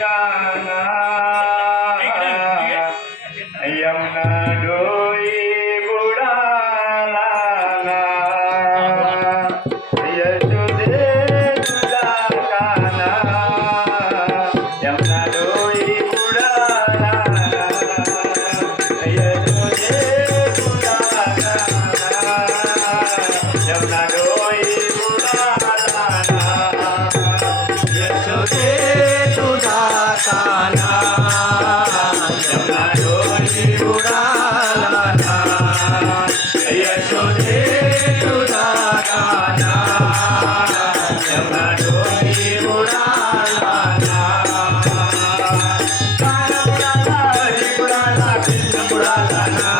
Yeah. la la la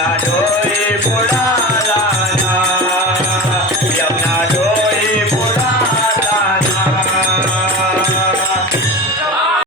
ना डोळे बुडा